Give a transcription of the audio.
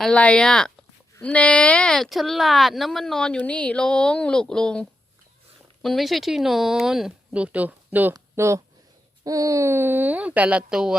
อะไรอะ่ะเน่ฉลาดนะมันนอนอยู่นี่ลงลูกลง มันไม่ใช่ที่นอน ดูดูดูดูอืมแต่ละตัว